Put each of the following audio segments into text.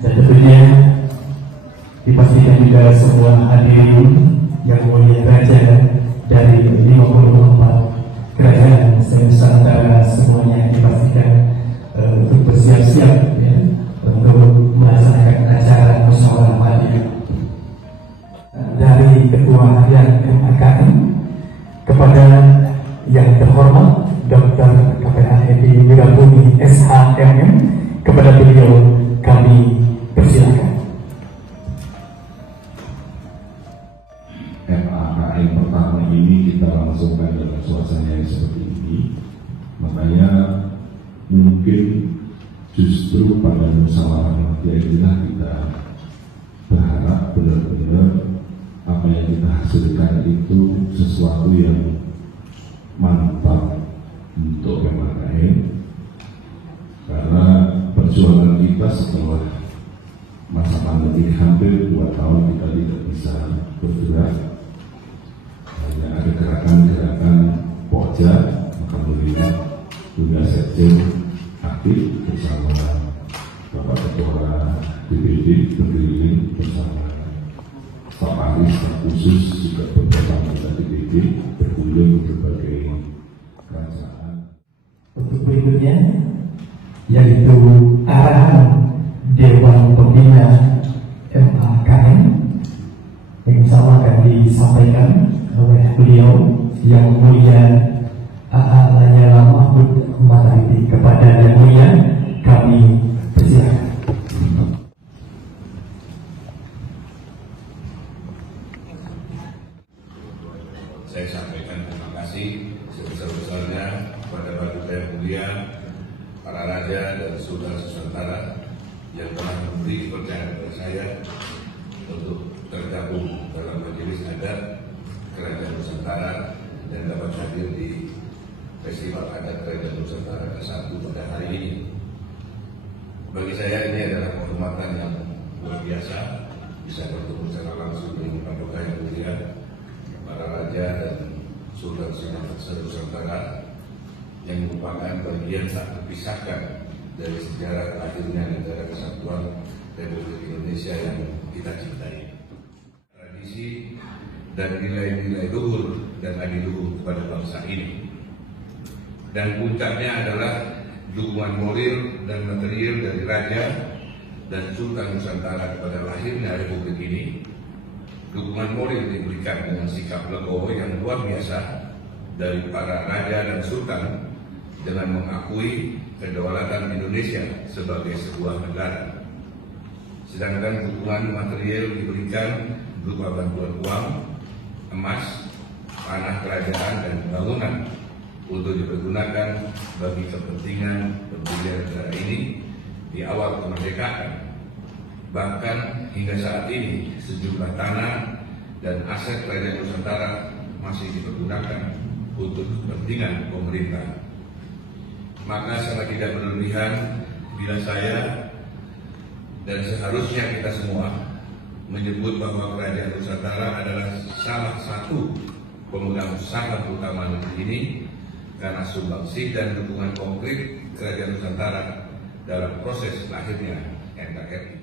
Dan tentunya dipastikan juga semua hadirin yang mulia raja dari 54 kerajaan Nusantara semuanya dipastikan untuk bersiap-siap ya, untuk melaksanakan acara musyawarah mufakat dari Ketua Harian MAKM kepada yang terhormat Dr. KPHED Wirabumi SHMM, kepada beliau kami persilakan. MAKM pertama ini kita langsungkan dalam suasana yang seperti ini, makanya mungkin justru pada musyawarah mufakat inilah kita berharap benar-benar apa yang kita hasilkan itu sesuatu yang mantap untuk MAKM, karena perjuangan kita setelah masa pandemi hampir 2 tahun kita tidak bisa bergerak, hanya ada gerakan-gerakan pokja, maka melihat Bunda Sekjen aktif bersama Bapak Ketua DPD berkeliling bersama Pak Paris khusus juga beberapa anggota DPD berkunjung ke berbagai kerajaan. Untuk berikutnya yaitu arahan Dewan Pembina MAKM yang sama akan disampaikan oleh beliau yang mulia AA Lanyala Mahmud Mataliti. Kepada yang mulia kami persilakan. Saya sampaikan terima kasih sebesar-besarnya kepada Baginda yang mulia, para raja dan sultan Nusantara yang telah memberi kepercayaan kepada saya untuk tergabung dalam majelis adat Kerajaan Nusantara dan dapat hadir di Festival Adat Kerajaan Nusantara ke-1 pada hari ini. Bagi saya ini adalah kehormatan yang luar biasa bisa bertemu secara langsung dengan Paduka yang mulia, para raja dan sultan Nusantara yang merupakan bagian tak terpisahkan dari sejarah lahirnya negara kesatuan Republik Indonesia yang kita cintai. Tradisi dan nilai-nilai luhur dan adiluhur kepada bangsa ini. Dan puncaknya adalah dukungan moral dan material dari Raja dan Sultan Nusantara kepada lahirnya Republik ini. Dukungan moral diberikan dengan sikap legowo yang luar biasa dari para Raja dan Sultan dengan mengakui kedaulatan Indonesia sebagai sebuah negara. Sedangkan dukungan material diberikan berupa bantuan uang, emas, tanah kerajaan dan bangunan untuk dipergunakan bagi kepentingan berdirinya negara ini di awal kemerdekaan. Bahkan hingga saat ini sejumlah tanah dan aset Kerajaan Nusantara masih dipergunakan untuk kepentingan pemerintah. Maka sangat tidak berlebihan bila saya dan seharusnya kita semua menyebut bahwa Kerajaan Nusantara adalah salah satu pemegang saham utama negeri ini karena sumbangsih dan dukungan konkret Kerajaan Nusantara dalam proses lahirnya NKRI.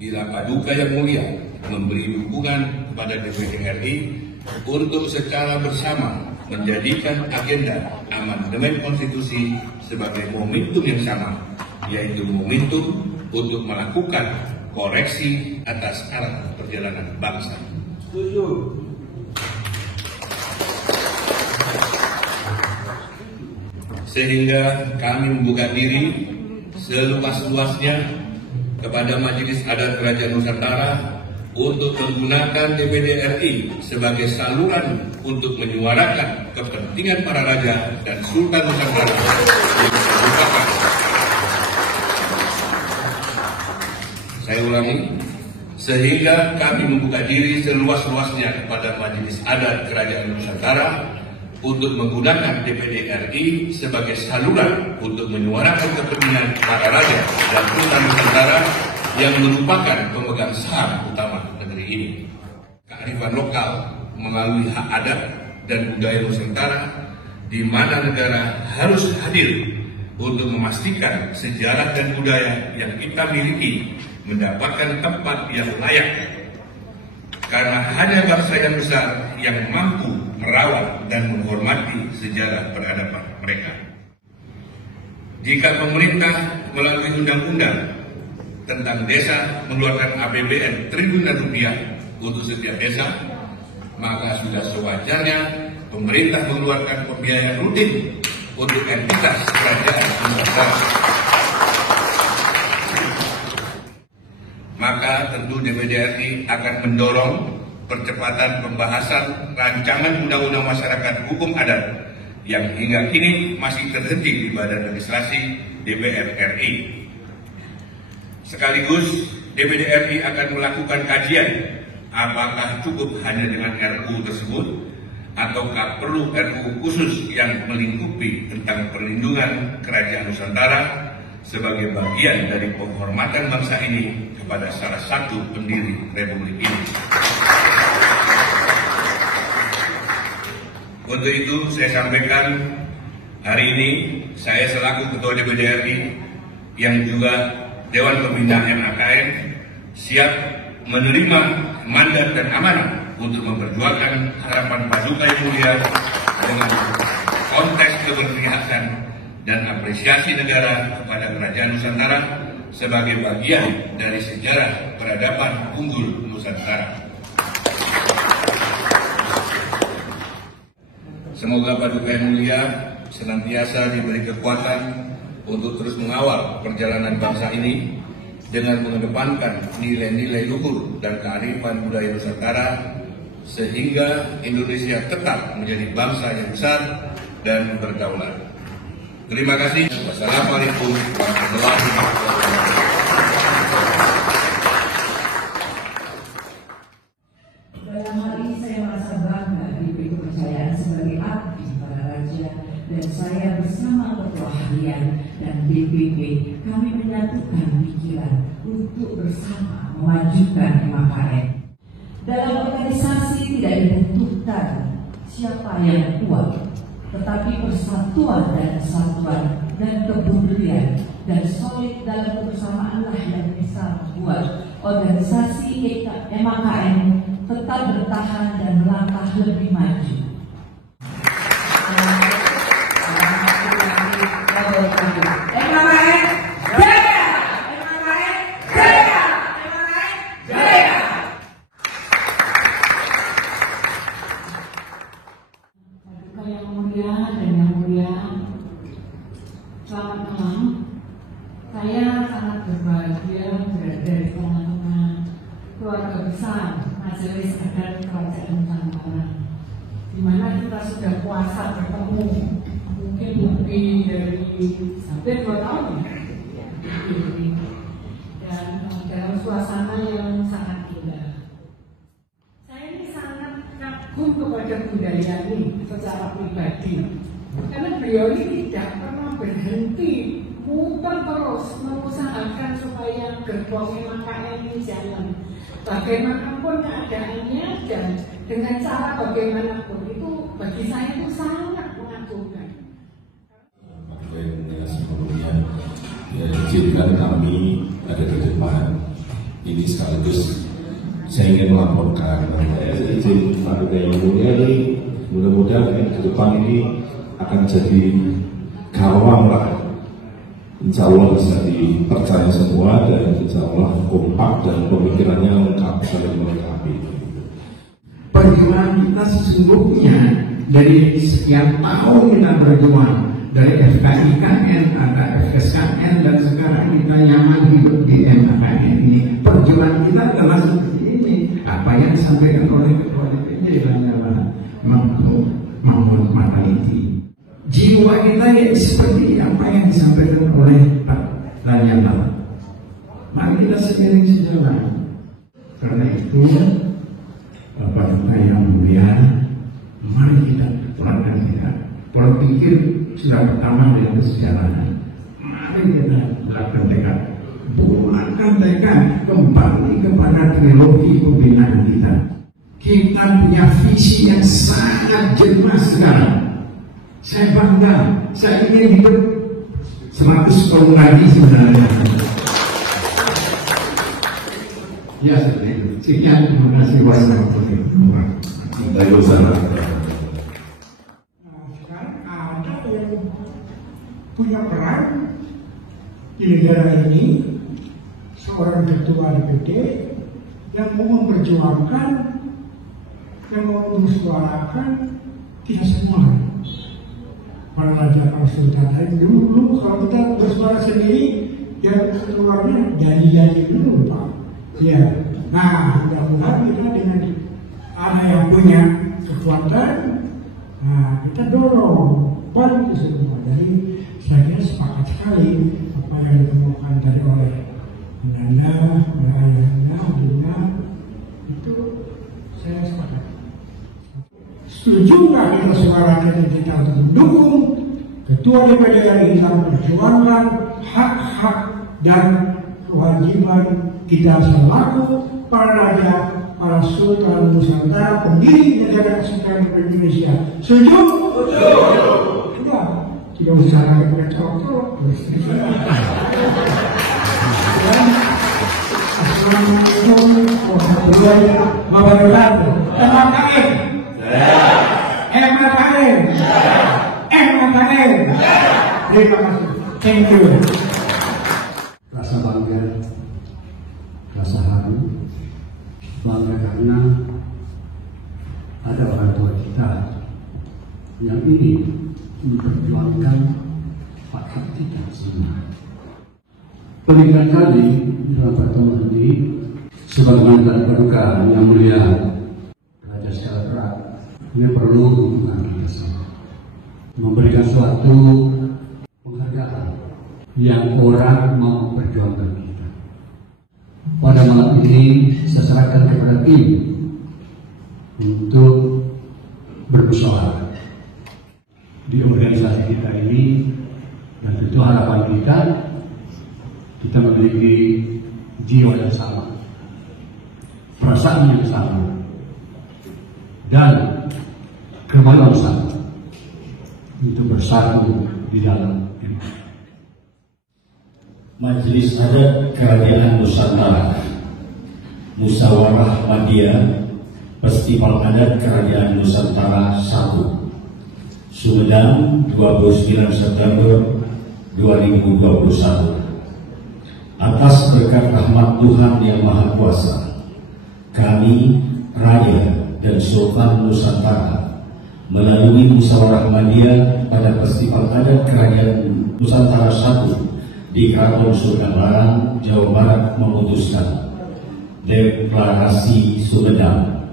Bila Paduka yang mulia memberi dukungan kepada DPD RI untuk secara bersama menjadikan agenda amandemen konstitusi sebagai momentum yang sama, yaitu momentum untuk melakukan koreksi atas arah perjalanan bangsa. Sehingga kami membuka diri seluas-luasnya kepada Majelis Adat Kerajaan Nusantara untuk menggunakan DPD RI sebagai saluran untuk menyuarakan kepentingan para raja dan Sultan Nusantara yang merupakan, saya ulangi, sehingga kami membuka diri seluas-luasnya kepada Majelis Adat Kerajaan Nusantara untuk menggunakan DPD RI sebagai saluran untuk menyuarakan kepentingan para raja dan Sultan Nusantara yang merupakan pemegang saham utama negeri ini. Kearifan lokal melalui hak adat dan budaya Nusantara, di mana negara harus hadir untuk memastikan sejarah dan budaya yang kita miliki mendapatkan tempat yang layak. Karena hanya bangsa yang besar yang mampu merawat dan menghormati sejarah peradaban mereka. Jika pemerintah melalui undang-undang tentang desa mengeluarkan APBN triliunan rupiah untuk setiap desa, maka sudah sewajarnya pemerintah mengeluarkan pembiayaan rutin untuk entitas kerajaan Nusantara. Maka tentu DPD RI akan mendorong percepatan pembahasan rancangan undang-undang masyarakat hukum adat yang hingga kini masih terhenti di Badan Legislasi DPR RI. Sekaligus DPD RI akan melakukan kajian apakah cukup hanya dengan RUU tersebut ataukah perlu RUU khusus yang melingkupi tentang perlindungan kerajaan Nusantara sebagai bagian dari penghormatan bangsa ini kepada salah satu pendiri Republik ini. Untuk itu saya sampaikan hari ini saya selaku Ketua DPD RI yang juga Dewan Pembina MAKN siap menerima mandat dan amanah untuk memperjuangkan harapan Paduka Yang Mulia dengan konteks keberpihakan dan apresiasi negara kepada Kerajaan Nusantara sebagai bagian dari sejarah peradaban unggul Nusantara. Semoga Paduka Yang Mulia senantiasa diberi kekuatan untuk terus mengawal perjalanan bangsa ini dengan mengedepankan nilai-nilai luhur dan kearifan budaya Nusantara sehingga Indonesia tetap menjadi bangsa yang besar dan berdaulat. Terima kasih. Wassalamualaikum warahmatullahi wabarakatuh. Dalam hal ini saya merasa bangga diberi kepercayaan sebagai abdi para raja, dan saya bersama Ketua Harian dan DPP kami menyatukan pikiran untuk bersama memajukan MAKN. Dalam organisasi tidak ditentukan siapa yang kuat, tetapi persatuan dan kesatuan dan kepedulian dan solid dalam kebersamaanlah yang bisa membuat organisasi MAKN tetap bertahan dan melangkah lebih maju. MAKN jaya! MAKN jaya! MAKN jaya! Paduka Yang Mulia dan Yang Mulia, selamat malam. Saya sangat berbahagia berada di tengah-tengah keluarga besar Majelis Adat Kerajaan Nusantara, di mana kita sudah puasa bertemu mungkin lebih dari hampir 2 tahun ya. Dan dalam suasana yang sangat indah. Saya ini sangat kagum kepada Bunda Yani secara pribadi, karena beliau ini tidak pernah berhenti, muter terus mengusahakan supaya gerbong MAKN ini jalan bagaimanapun keadaannya dan dengan cara bagaimanapun. Itu bagi saya itu sangat mengagumkan. Sebelumnya ya, izinkan kami ada di depan ini sekaligus saya ingin melaporkan izin Paduka Yang Mulia ini, mudah-mudahan ke depan ini akan jadi gawang lah insya Allah bisa dipercaya semua dan insya Allah kompak dan pemikirannya lengkap saling melengkapi. Perjuangan kita sesungguhnya dari sekian tahun kita berjuang, dari FKIKN, ada FSKN, dan sekarang kita nyaman hidup di MKN ini. Perjuangan kita adalah seperti ini. Apa yang disampaikan oleh Ketua DPD Lanyala Mahmud Mataliti. Jiwa kita ya seperti apa yang disampaikan oleh Pak Lanyala. Mari kita seiring sejalan. Karena itu, Bapak yang mulia, mari kita pelankan kita berpikir sudah pertama dengan kesejarahan. Mari kita lakukan tekad, bulatkan tekad kembali kepada trilogi pembinaan kita. Kita punya visi yang sangat jelas sekarang. Saya bangga, saya ingin hidup 100 tahun lagi sebenarnya. Ya, sekian, terima kasih warahmatullahi wabarakatuh. Sekarang ada yang punya peran di negara ini, seorang ketua DPD yang mau memperjuangkan, yang mau mensuarakan tidak semua. Para raja Sultan dulu kalau kita bersuara sendiri, yang keluarnya janji-janji dulu Pak. Ya, nah mudah-mudahan kita dengan ada yang punya kekuatan, nah kita dorong bantu semua. Jadi saya kira sepakat sekali apa yang ditemukan tadi oleh Nanda, oleh Ayahanda, Adina, itu saya sepakat. Setuju nggak kita suarakan kita untuk mendukung Ketua DPD yang kita memperjuangkan hak-hak dan kewajiban kita selaku para raja, para sultan Nusantara, pendiri negara kesatuan Republik Indonesia. Setuju? Setuju. Sudah, tidak usah lagi bercokok. Assalamualaikum warahmatullahi wabarakatuh. MKN. MKN. MKN. Terima kasih. Thank you. Rasa bangga, rasa haru, bangga karena ada orang tua kita yang ingin memperjuangkan hak kita semua. Peningkat kali dalam pertemuan ini, sebagaimana dalam berduka yang mulia Raja Skala Perak, ini perlu dukungan kita semua, memberikan suatu penghargaan yang orang mau perjuangkan kita. Pada malam ini saya serahkan kepada tim untuk bermusyawarah di organisasi kita ini, dan tentu harapan kita memiliki jiwa yang sama, perasaan yang sama, dan kemauan sama untuk bersatu di dalam Majelis Adat Kerajaan Nusantara, Musyawarah Madya, Festival Adat Kerajaan Nusantara 1, Sumedang, 29 September 2021. Atas berkat rahmat Tuhan Yang Maha Kuasa, kami, Raja dan Sultan Nusantara, melalui Musyawarah Madya pada Festival Adat Kerajaan Nusantara 1 di Keraton Sultan Larang, Jawa Barat, memutuskan Deklarasi Sumedang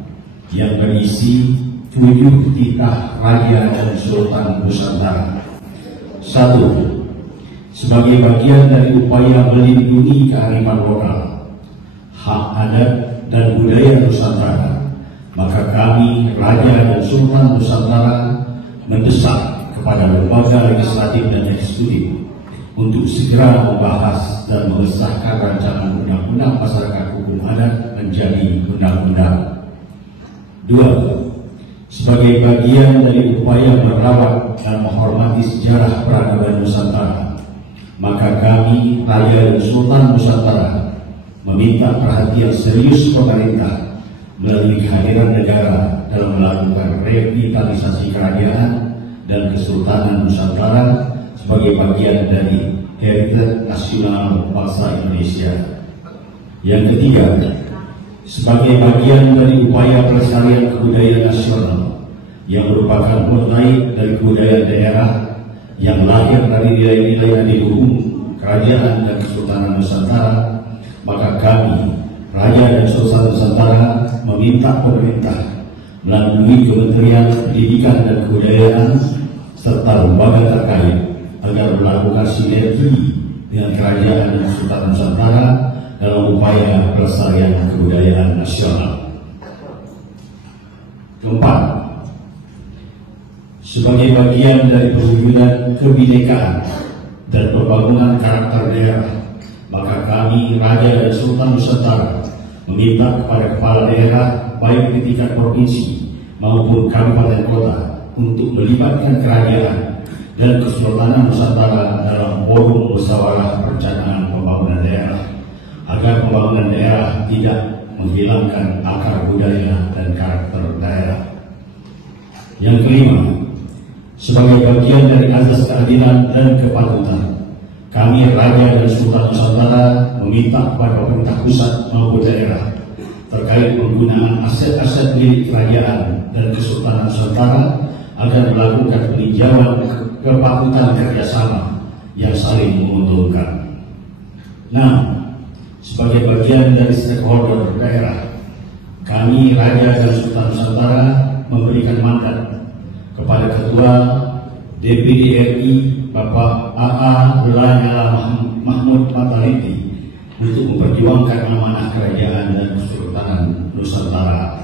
yang berisi 7 titah Raja dan Sultan Nusantara. 1. Sebagai bagian dari upaya melindungi kearifan lokal, hak adat dan budaya Nusantara, maka kami, Raja dan Sultan Nusantara, mendesak kepada lembaga legislatif dan eksekutif untuk segera membahas dan mengesahkan rancangan undang-undang masyarakat hukum adat menjadi undang-undang. 2. Sebagai bagian dari upaya merawat dan menghormati sejarah peradaban Nusantara, maka kami, Raja dan Sultan Nusantara, meminta perhatian serius pemerintah melalui kehadiran negara dalam melakukan revitalisasi kerajaan dan kesultanan Nusantara sebagai bagian dari heritage nasional bangsa Indonesia. Yang ketiga, sebagai bagian dari upaya pelestarian kebudayaan nasional yang merupakan murni dari kebudayaan daerah yang lahir dari nilai-nilai yang didukung Kerajaan dan Kesultanan Nusantara, maka kami, Raja dan Sultan Nusantara, meminta pemerintah melalui Kementerian Pendidikan dan Kebudayaan serta lembaga terkait agar melakukan sinergi dengan Kerajaan dan Sultan Nusantara dalam upaya pelestarian kebudayaan nasional. Keempat, sebagai bagian dari perwujudan kebinekaan dan pembangunan karakter daerah, maka kami, Raja dan Sultan Nusantara, meminta kepada kepala daerah baik di tingkat provinsi maupun kabupaten kota untuk melibatkan kerajaan dan Kesultanan Nusantara dalam forum musyawarah perencanaan pembangunan daerah, agar pembangunan daerah tidak menghilangkan akar budaya dan karakter daerah. Yang kelima, sebagai bagian dari azas keadilan dan kepatutan, kami Raja dan Sultan Nusantara meminta kepada pemerintah pusat maupun daerah terkait penggunaan aset-aset milik kerajaan dan Kesultanan Nusantara agar melakukan peninjauan kepatutan kerjasama yang saling menguntungkan. Nah, sebagai bagian dari stakeholder daerah, kami Raja dan Sultan Nusantara memberikan mandat kepada Ketua DPD RI Bapak AA Lanyala Mahmud Mataliti untuk memperjuangkan amanah kerajaan dan Kesultanan Nusantara.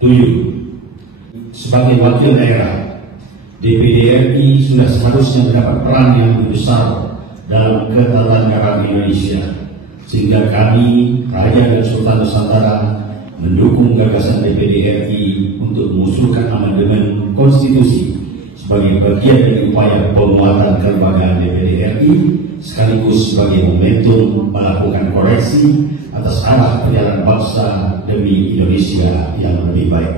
7. Sebagai wakil daerah, DPD RI sudah seharusnya mendapat peran yang lebih besar dalam ketatanegaraan Indonesia, sehingga kami Raja dan Sultan Nusantara mendukung gagasan DPD RI untuk mengusulkan amandemen konstitusi sebagai bagian dari upaya penguatan kelembagaan DPD RI, sekaligus sebagai momentum melakukan koreksi atas arah perjalanan bangsa demi Indonesia yang lebih baik.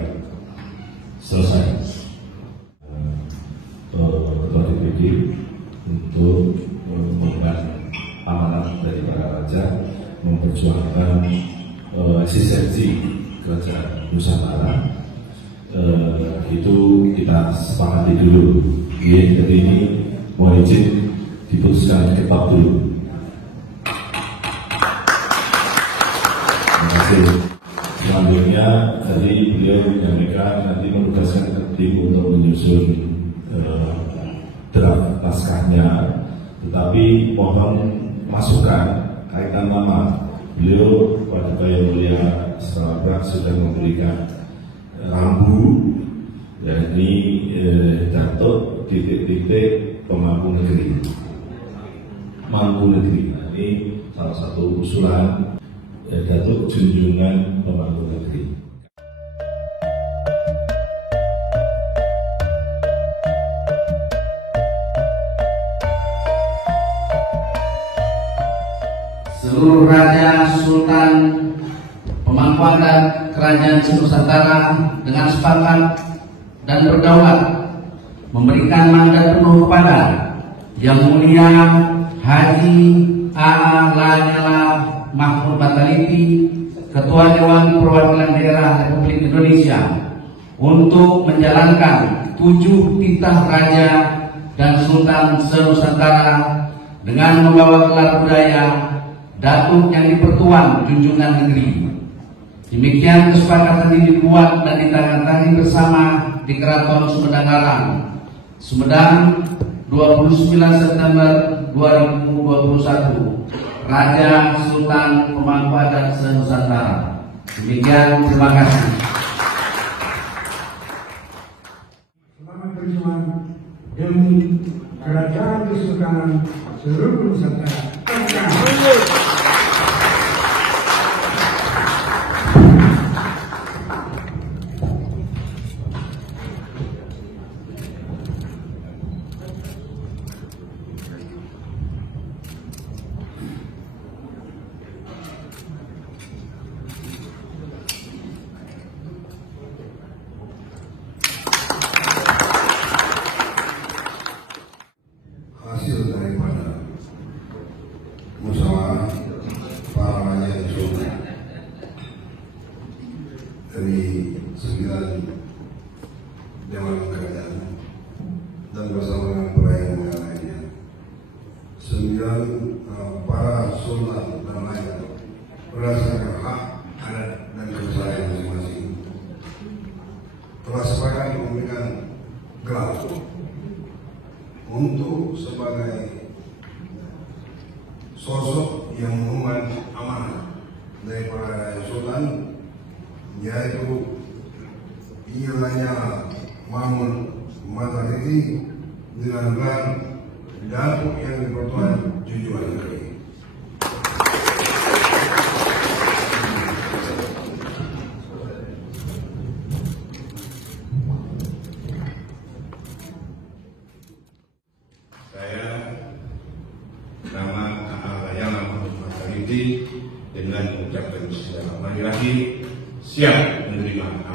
Selesai. Ketua DPD untuk mengemban amanat dari para raja memperjuangkan eksistensi kerajaan Nusantara. Itu kita sepakati dulu. Jadi ini mohon izin diputuskan ketok dulu. Terima kasih. Selanjutnya tadi beliau menyampaikan nanti menugaskan tim untuk menyusun draft naskahnya, tetapi mohon masukan kaitan nama. Beliau Paduka Yang Mulia Sarawak sudah memberikan rambu, yakni Datuk titik-titik pemangku negeri, mampu negeri. Nah, ini salah satu usulan Datuk Junjungan Pemangku Negeri. Seluruh Raja, Sultan, pemangku adat Kerajaan Nusantara dengan sepakat dan berdaulat memberikan mandat penuh kepada Yang Mulia Haji A.A. Lanyala Mahmud Mataliti, Ketua Dewan Perwakilan Daerah Republik Indonesia, untuk menjalankan 7 titah Raja dan Sultan se-Nusantara dengan membawa gelar budaya Datuk yang dipertuan junjungan negeri. Demikian kesepakatan ini dibuat dan ditandatangani bersama di Keraton Sumedang Larang, Sumedang, 29 September 2021. Raja Sultan Pemangku Adat se-Nusantara. Demikian, terima kasih. Selamat berjuang demi Kerajaan Kesultanan seluruh Nusantara. Hasil daripada dari 9 Dewan Kerajaan dan bersama dengan pelayan lainnya, 9 para sultan dan lainnya berdasarkan hak adat dan kepercayaan masing-masing telah sepakat memberikan gelar untuk sebagai sosok yang mengemban amanah dari para sultan, yaitu Injil Lanyala Mahmud Mataliti dengan gelar Datuk yang Dipertuan Junjungan Negeri. Saya nama Lanyala Mahmud Mataliti dengan mengucapkan bismillahirrahmanirrahim siap menerima amanah.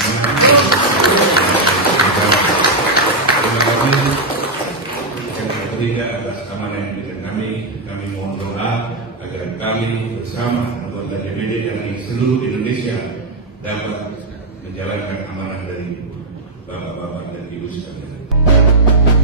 Tidak atas amanah yang diberikan kami mohon doa agar kami bersama anggota DPD yang di seluruh Indonesia dapat menjalankan amanah dari bapak-bapak dan ibu sekalian.